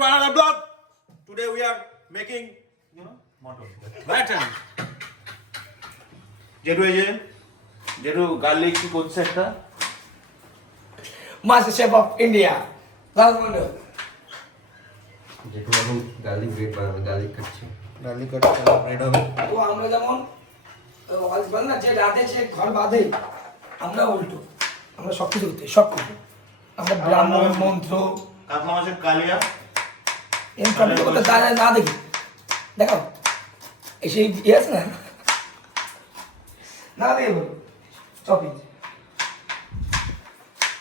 to another vlog. Today we are making, you know, mutton. জেঠু এই যে জেঠু গার্লিক কি করছে একটা মাস্টার শেফ অফ ইন্ডিয়া রাজমন্ডল যেটু এখন গার্লিক ব্রেড বানাবে গার্লিক কাটছে গার্লিক কাট ব্রেড হবে তো আমরা যেমন বল না যে রাতে যে ঘর বাঁধে আমরা উল্টো আমরা সব কিছু করতে সব কিছু আমরা ব্রাহ্মণ মন্ত্র কাতলা মাছের কালিয়া এরকম কমপ্লিট করতে তা না দেখি। দেখো এই সেই ইয়ে আছে না? না দেখে বলো।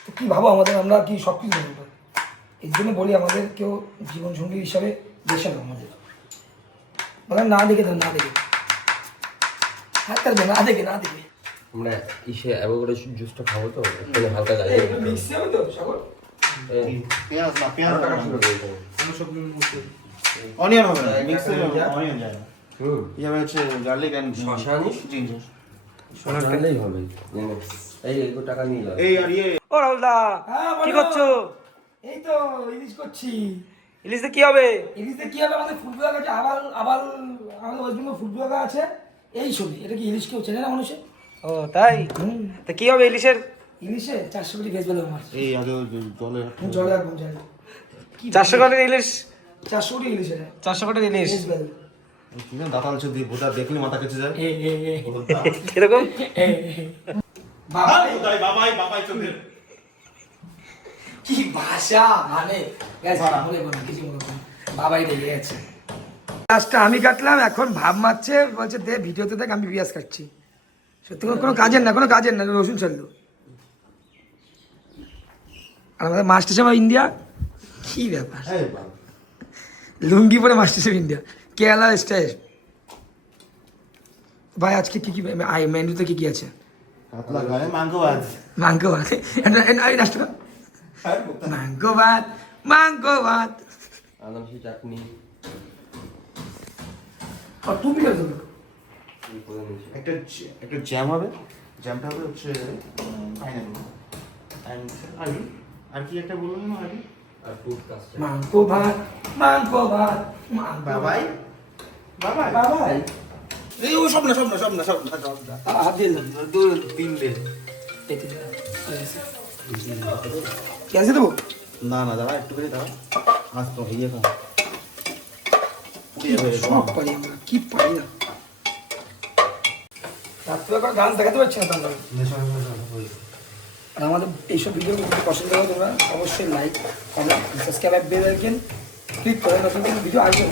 তো কী ভাবো আমাদের? আমরা কি সব কিছু জানব এই জন্য বলি আমাদের কেউ জীবনসঙ্গী হিসাবে দেশে না আমাদের। মানে না দেখে তো না দেখে। হ্যাঁ তার না দেখে না দেখে। আমরা ইসে অ্যাভোকাডো জুসটা খাব তো হালকা গার্লিক মিক্সি হবে তো সাগর। পেঁয়াজ না পেঁয়াজ টাকা শুরু করে দেবো অনিয়ন হবে না মিক্স অনিয়ন যায় না হুম। ইয়ে হচ্ছে গার্লিক এন্ড শসা আনিস? জিঞ্জার আনলেই হবে। এই এগো টাকা নিয়ে যাও এই আর ইয়ে। ও রাহুলদা হ্যাঁ, কি করছ? এই তো ইলিশ করছি। ইলিশে কি হবে? ইলিশে কি হবে? আমাদের ফুল বিভাগ আছে আবার আবার আমাদের ওয়েস্ট বেঙ্গল বিভাগ আছে। এই ছবি এটা কি ইলিশ কেউ চেনে না মানুষে? ও তাই? হুম। তা কি হবে ইলিশের? ইলিশে চারশো কোটি ভেজ বেলো আমার। এই আগে জলে জলে রাখব জলে। চারশো কোটির ইলিশ। চারশো কোটি ইলিশ এটা। চারশো কোটির ইলিশ। ভেজ বেল দাঁতাল চুদি বোধা দেখলি মাথা যায়? বাবাই বাবাই বাবাই চোখের। কি ভাষা মানে? গেছে, কিছু বাবাই রেগে গেছে। পেঁয়াজটা আমি কাটলাম এখন ভাব মারছে বলছে দে ভিডিওতে দেখ আমি পেঁয়াজ কাটছি। সত্যি কোনো কোনো কাজের না কোনো কাজের না রসুন চলল আর আমাদের মাস্টার শেফ ইন্ডিয়া? কি ব্যাপার? লুঙ্গি পরে master chef India. Kerala style. ভাই আজকে কি কি আই মেনুতে কি কি আছে? মাংস ভাত। মাংস মাংস চাটনি। আর তুমি একটা একটা জ্যাম হবে। জ্যামটা হবে হচ্ছে পাইনাপল আর আর কি একটা বললাম না আগে আর ফুড কাস্টার্ড মাংস ভাত মাংস ভাত বাবাই? বাবাই? বাবাই। এই ও সব না সব না সব না সব না সব না। হাত দিয়ে দু। তিন দে। পেতে দাও। হয়ে গেছে। পেঁয়াজ দিয়ে দেবো? না না দাঁড়া একটু করে দাঁড়া। আজ তো ইয়ে কম সব পারি আমরা কি পারি না। রাত্রে গান দেখাতে পারছি না তোমরা আর আমাদের এইসব ভিডিও যদি পছন্দ হয় তোমরা অবশ্যই like comment subscribe bell icon click করে নতুন নতুন ভিডিও আসবে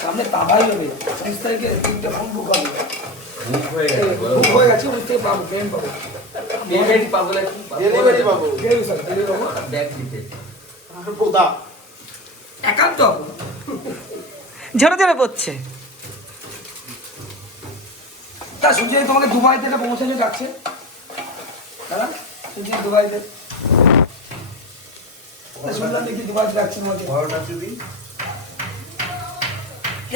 সামনে তাবাই হবে। উনিশ তারিখে তিনটা ফোন বুক হবে। হয়ে। বুক হয়ে গেছে উনিশ থেকে পাবো পেমেন্ট পাবো। Delivery পাবো ডেলিভারি পাবো। ডেলিভারি পাবো। ব্যাগ দিতে। বোদা। একান্ত ঝরে ঝরে পড়ছে। তা সুজয় তোমাকে দুবাই থেকে প্রমোশন যাচ্ছে। দাদা সুজয় দুবাইতে? শুনলাম দেখি দুবাই যাচ্ছে তোমাকে বড়টা যদি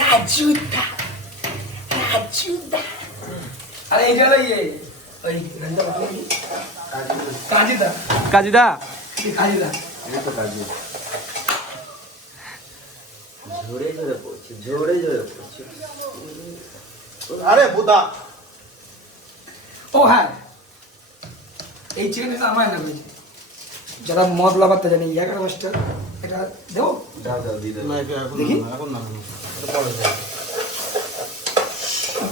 রাজুদা রাজুদা। আরে এইটা হলো ইয়ে ওই? কাজিদা। কাজিদা? কাজিদা। তো ঝরে ঝরে পড়ছে ঝরে ঝরে পড়ছে আরে বোদা। ও হ্যাঁ। এই চিকেনটা আমার না হয়েছে যারা মদ লাভাতে জানি এগারো মাসটা এটা দেবো? দিয়ে দেখি।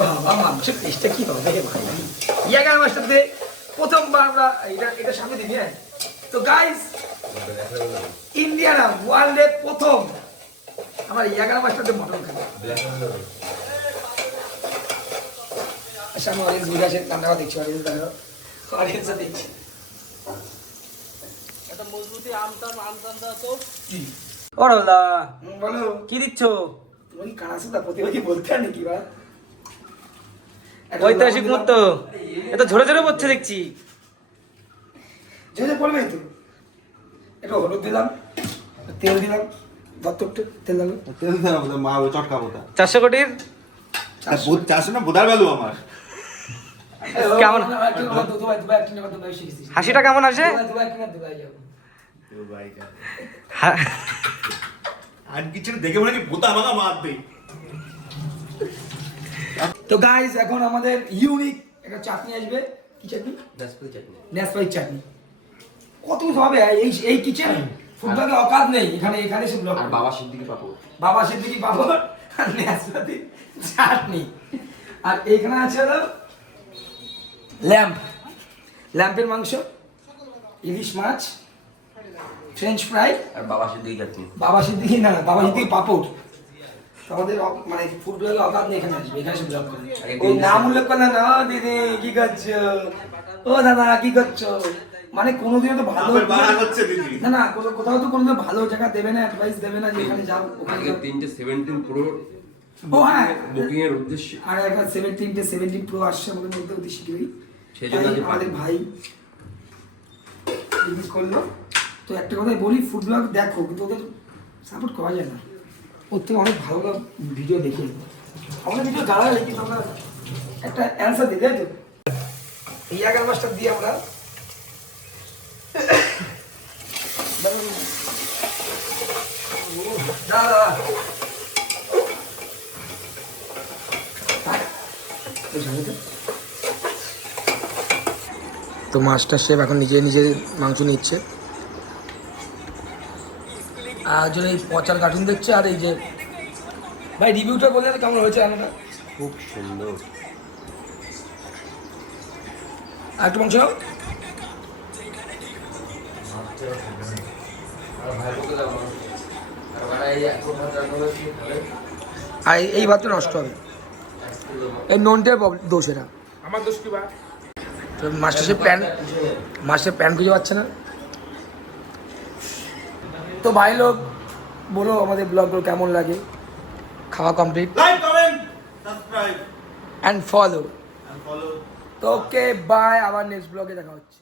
বাবা মাংসের টেস্টটা কি হবে ভাই? এগারো মাসটাতে প্রথমবার আমরা এটা এটা সামনে দিবি হ্যাঁ তো গাইস ইন্ডিয়ানা ওয়ার্ল্ডে প্রথম আমার এগারো মাসটাতে মটন খাবে। সামনে অডিয়েন্স বুঝে আছে কান্না দেখছি অডিয়েন্স দেখো। অডিয়েন্স দেখছি। ও রাহুলদা হুম, বলো। কি দিচ্ছ? তুমি কানা সুদা প্রতিবাদী বলতে আর নাকি বা? ঐতিহাসিক মুহূর্ত। ঝরে ঝরে পড়ছে দেখছি। যে পড়বে তো? একটু হলুদ দিলাম তেল দিলাম দত্তকটা তেল দিলাম। তেল দেওয়া বোধা মা ওই চটকা বোধা চারশো কোটির? চারশো না বোধার ভ্যালু আমার। কেমন? হাসিটা কেমন আসে? আর কিছু দেখে মনে হয় কি ভূতা মার দে তো গাইস এখন আমাদের ইউনিক একটা চাটনি আসবে। কি চাটনি? নাশপাতি চাটনি। ন্যাসপাই চাটনি। কত হবে এই এই কিচেন ফুটবলে অকাত নেই। এখানে এখানে সব আর বাবা সিদ্দিকি পাপড়। বাবা সিদ্দিকি পাপড় আর ন্যাসপাতি চাটনি। আর এইখানে আছে হলো ল্যাম্প ল্যাম্পের মাংস ইলিশ মাছ ফ্রেঞ্চ ফ্রাই আর বাবা সিদ্দিকি চাটনি বাবা সিদ্দিকি না বাবা সিদ্দিকি পাপড়। তো আমাদের মানে ফুড ব্লগে অকাত নেই এখানে আসবে এখানে সব ব্লগ করে। ওই নাম উল্লেখ করলে না দিদি কি করছ? ও দাদা কি করছ? মানে কোনোদিনও তো ভালো হচ্ছে দিদি। না না কোথাও তো কোনো ভালো জায়গা দেবে না অ্যাডভাইস দেবে না যে এখানে যাও ওখানে। তিনটে সেভেন্টিন প্রো ও হ্যাঁ বুকিং এর উদ্দেশ্যে। আর একটা সেভেন্টিনটে সেভেন্টিন প্রো আসছে আমাদের মধ্যে অতি শীঘ্রই আমাদের ভাই জিজ্ঞেস করল। তো একটা কথাই বলি ফুড ব্লগ দেখো কিন্তু ওদের সাপোর্ট করা যায় না। ওর থেকে অনেক ভালো ভালো ভিডিও দেখি আমাদের ভিডিও যারা কিন্তু আমরা একটা অ্যান্সার দিই তাই তো? এই এগারো মাসটা দিয়ে আমরা দাদা তো মাস্টার শেফ এখন নিজে নিজে মাংস নিচ্ছে। আর একজন এই পচার কার্টুন দেখছে আর এই যে ভাই রিভিউটা বললেন কেমন হয়েছে রান্নাটা? খুব সুন্দর। আর একটু মাংস নাও। আর এই- এই ভাতটা নষ্ট হবে। এই ননটার দোষ এটা আমার দোষ কি বা? তো মাস্টার সে প্যান মাস্টার প্যান খুঁজে পাচ্ছে না। তো ভাই লোক বলো আমাদের ব্লগগুলো কেমন লাগে? খাওয়া complete like comment subscribe and follow and follow তো ওকে বাই আবার নেক্সট ব্লগে দেখা হচ্ছে।